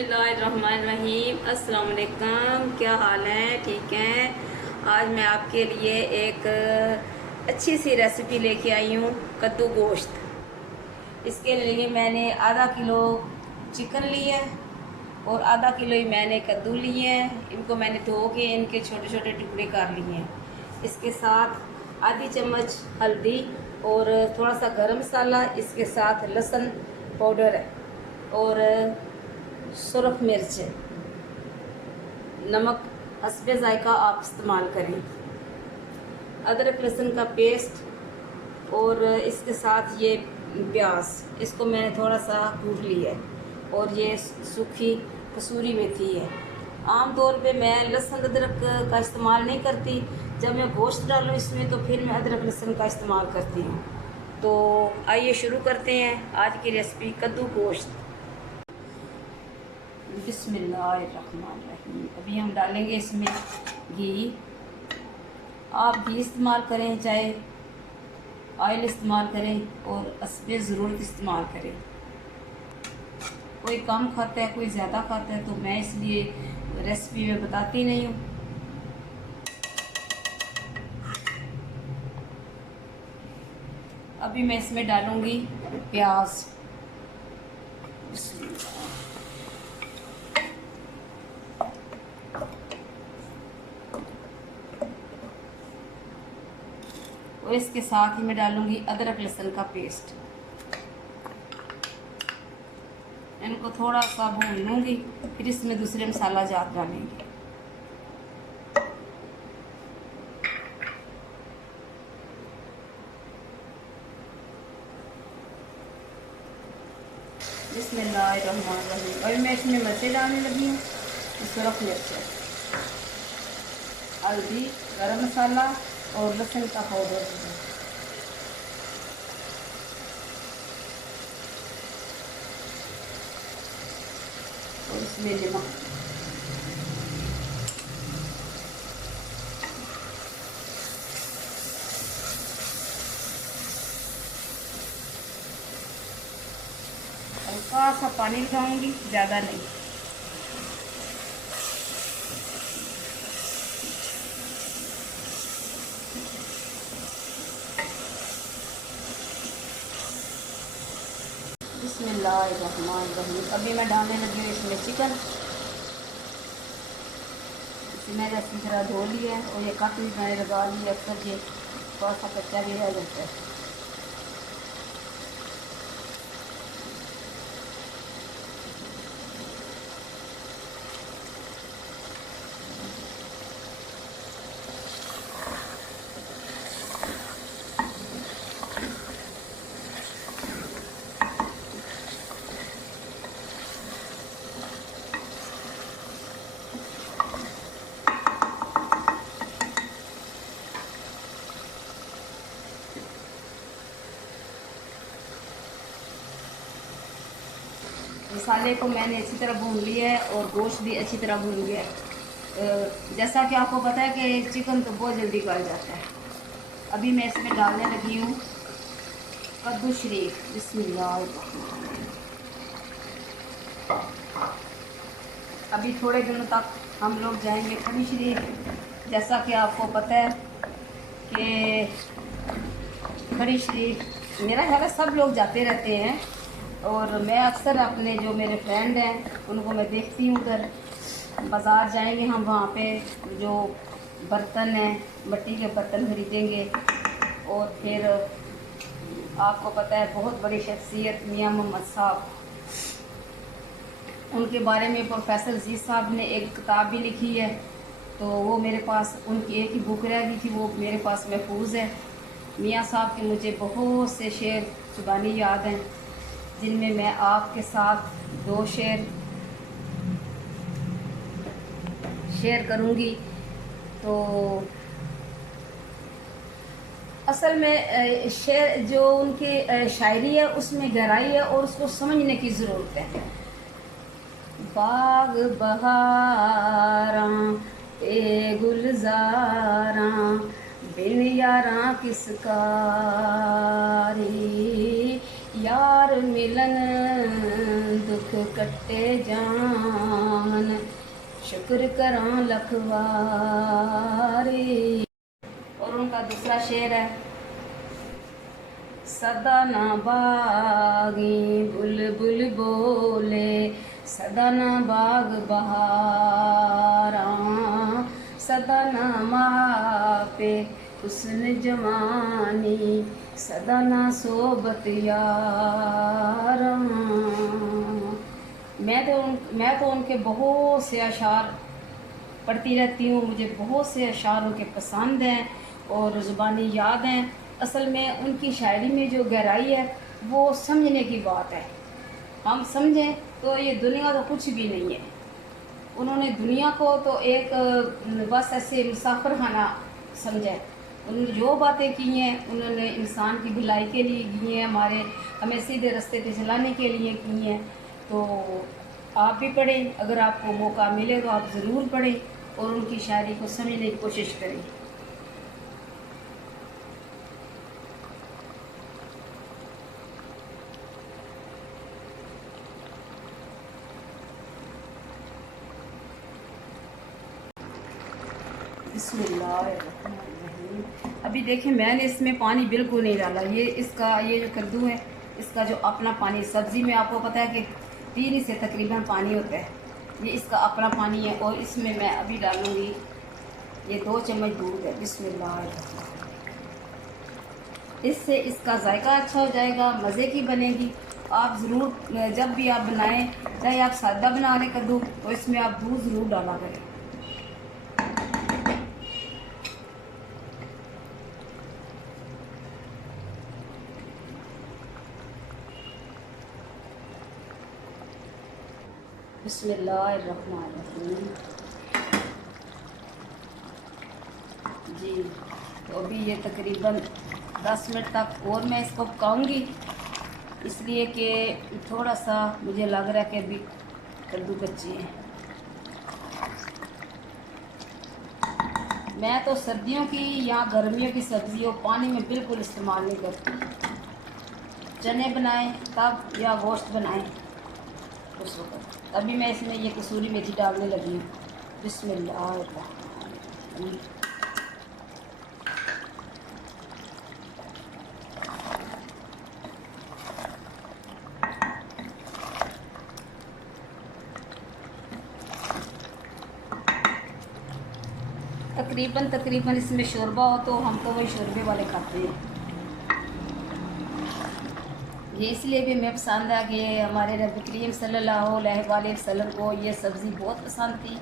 बिस्मिल्लाहिर्रहमानिर्रहीम। अस्सलाम वालेकुम। क्या हाल है? ठीक हैं। आज मैं आपके लिए एक अच्छी सी रेसिपी लेके आई हूँ, कद्दू गोश्त। इसके लिए मैंने आधा किलो चिकन लिया है और आधा किलो ही मैंने कद्दू लिए हैं। इनको मैंने धो के इनके छोटे छोटे टुकड़े कर लिए हैं। इसके साथ आधी चम्मच हल्दी और थोड़ा सा गरम मसाला, इसके साथ लहसुन पाउडर है और सुरख मिर्च, नमक हस्बे ज़ायका आप इस्तेमाल करें, अदरक लहसुन का पेस्ट और इसके साथ ये प्याज, इसको मैंने थोड़ा सा कूट लिया है और ये सूखी कसूरी मेथी है। आम तौर पे मैं लहसुन अदरक का इस्तेमाल नहीं करती, जब मैं गोश्त डालूँ इसमें तो फिर मैं अदरक लहसुन का इस्तेमाल करती हूँ। तो आइए शुरू करते हैं आज की रेसिपी कद्दू गोश्त। बिस्मिल्लाहिर्रहमानिर्रहीम। अभी हम डालेंगे इसमें घी। आप घी इस्तेमाल करें चाहे ऑयल इस्तेमाल करें और हस्बे ज़रूरत इस्तेमाल करें। कोई कम खाता है कोई ज़्यादा खाता है, तो मैं इसलिए रेसिपी में बताती नहीं हूँ। अभी मैं इसमें डालूँगी प्याज। और इसके साथ ही मैं डालूंगी अदरक लहसुन का पेस्ट। इनको थोड़ा सा भून लूँगी, फिर इसमें दूसरे मसाला जात डालेंगे। बिस्मिल्लाहिर्रहमानिर्रहीम। और मैं इसमें मिर्चें डालने लगी हूँ। सुरख मिर्च, हल्दी, गरम मसाला और लहसुन का पाउडर। और इसमें नमक। हल्का सा पानी लगाऊंगी, ज़्यादा नहीं। बिस्मिल्लाहिर्रहमानिर्रहीम। अभी मैं डालने लगी हूँ इसमें चिकन। इसे मैंने अच्छी तरह धो लिया है और ये काफ़ी मैंने लगा लिया। अक्सर ये थोड़ा सा कच्चा भी रह जाता है। मसाले को मैंने अच्छी तरह भून लिया है और गोश्त भी अच्छी तरह भून लिया है। जैसा कि आपको पता है कि चिकन तो बहुत जल्दी गल जाता है। अभी मैं इसमें डालने लगी हूँ कद्दू शरीफ। बिस्मिल्लाह। अभी थोड़े दिनों तक हम लोग जाएंगे कद्दू शरीफ। जैसा कि आपको पता है कि कद्दू शरीफ मेरा ख्याल है सब लोग जाते रहते हैं, और मैं अक्सर अपने जो मेरे फ्रेंड हैं उनको मैं देखती हूँ। उधर बाज़ार जाएंगे हम, वहाँ पे जो बर्तन हैं मिट्टी के बर्तन खरीदेंगे। और फिर आपको पता है बहुत बड़ी शख्सियत मियाँ मोहम्मद साहब, उनके बारे में प्रोफेसर अजीज़ साहब ने एक किताब भी लिखी है। तो वो मेरे पास, उनकी एक ही बुक रह गई थी, वो मेरे पास महफूज है। मियाँ साहब के मुझे बहुत से शेर ज़ुबानी याद हैं, जिनमें मैं आपके साथ दो शेर शेयर करूंगी। तो असल में शेर जो उनकी शायरी है उसमें गहराई है और उसको समझने की ज़रूरत है। बाग बहारां ते गुलजारां बिन यारां किस कारी, यार मिलन दुख कट्टे जान, शुक्र करां लखवारी। और उनका दूसरा शेर है, सदा ना बागी बुलबुल बोले, सदा ना बाग बहारा, सदा ना मापे हुस्न जवानी, सदा ना सोबत यारा। मैं तो उनके बहुत से अशार पढ़ती रहती हूँ, मुझे बहुत से अशार उनके पसंद हैं और ज़ुबानी याद हैं। असल में उनकी शायरी में जो गहराई है वो समझने की बात है। हम समझें तो ये दुनिया तो कुछ भी नहीं है। उन्होंने दुनिया को तो एक बस ऐसे मुसाफिर खाना समझा है। उन्होंने जो बातें की हैं उन्होंने इंसान की भलाई के लिए की हैं, हमें सीधे रास्ते पे चलाने के लिए की हैं। तो आप भी पढ़ें, अगर आपको मौका मिले तो आप ज़रूर पढ़ें और उनकी शायरी को समझने की कोशिश करें। बिस्मिल्लाहिर्रहमानिर्रहीम। अभी देखिए मैंने इसमें पानी बिल्कुल नहीं डाला। ये जो कद्दू है इसका जो अपना पानी, सब्ज़ी में आपको पता है कि 3 से तकरीबन पानी होता है, ये इसका अपना पानी है। और इसमें मैं अभी डालूँगी ये 2 चम्मच दूध है। बिस्मिल्लाह। इससे इसका जायका अच्छा हो जाएगा, मज़े की बनेगी। आप ज़रूर जब भी आप बनाएं, चाहे आप सादा बना लें कद्दू, तो इसमें आप दूध ज़रूर डाला करें। बिस्मिल्लाहिर्रहमानिर्रहीम। जी तो अभी ये तकरीबन 10 मिनट तक और मैं इसको पकाऊंगी, इसलिए कि थोड़ा सा मुझे लग रहा है कि अभी कद्दू कच्चे हैं। मैं तो सर्दियों की या गर्मियों की सब्जियों पानी में बिल्कुल इस्तेमाल नहीं करती। चने बनाएं तब या गोश्त बनाएं उस वक्त, तभी मैं इसमें ये कसूरी मेथी डालने लगी हूँ। बिस्मिल्लाह। तकरीबन इसमें शोरबा हो तो हम तो वही शोरबे वाले खाते हैं। ये इसलिए भी मैं पसंद है कि हमारे नबी करीम सल्लल्लाहु अलैहि वसल्लम को ये सब्ज़ी बहुत पसंद थी।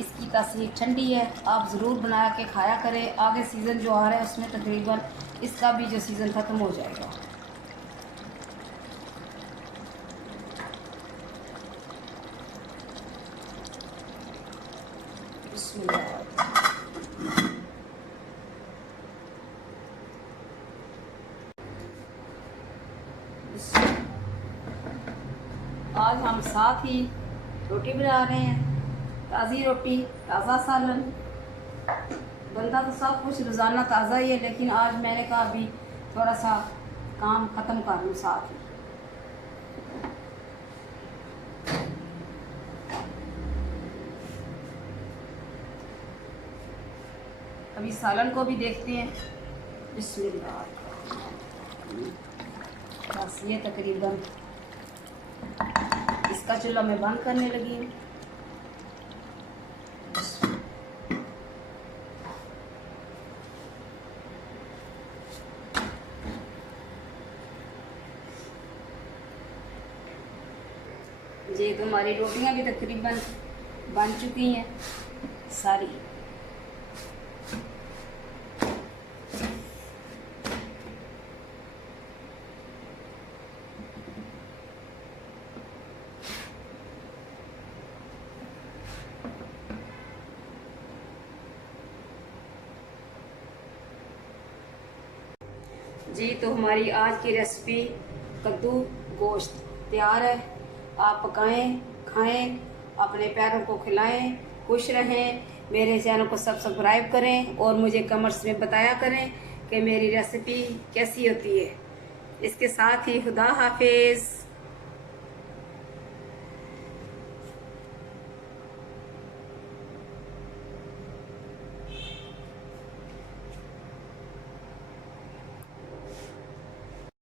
इसकी तासीर ठंडी है, आप ज़रूर बना के खाया करें। आगे सीज़न जो आ रहा है उसमें तकरीबन इसका भी जो सीज़न ख़त्म हो जाएगा। आज हम साथ ही रोटी बना रहे हैं, ताज़ी रोटी, ताज़ा सालन। बनता तो सब कुछ रोज़ाना ताज़ा ही है, लेकिन आज मैंने कहा अभी थोड़ा सा काम ख़त्म कर लूँ साथ ही। अभी सालन को भी देखते हैं। बिस्मिल्लाह। बस ये तकरीबन इसका चूल्हा मैं बंद करने लगी हूँ। जी तो हमारी रोटियां भी तकरीबन बन चुकी हैं सारी। जी तो हमारी आज की रेसिपी कद्दू गोश्त तैयार है। आप पकाएं, खाएं, अपने प्यारों को खिलाएं, खुश रहें। मेरे चैनल को सब्सक्राइब करें और मुझे कमेंट्स में बताया करें कि मेरी रेसिपी कैसी होती है। इसके साथ ही खुदा हाफिज़।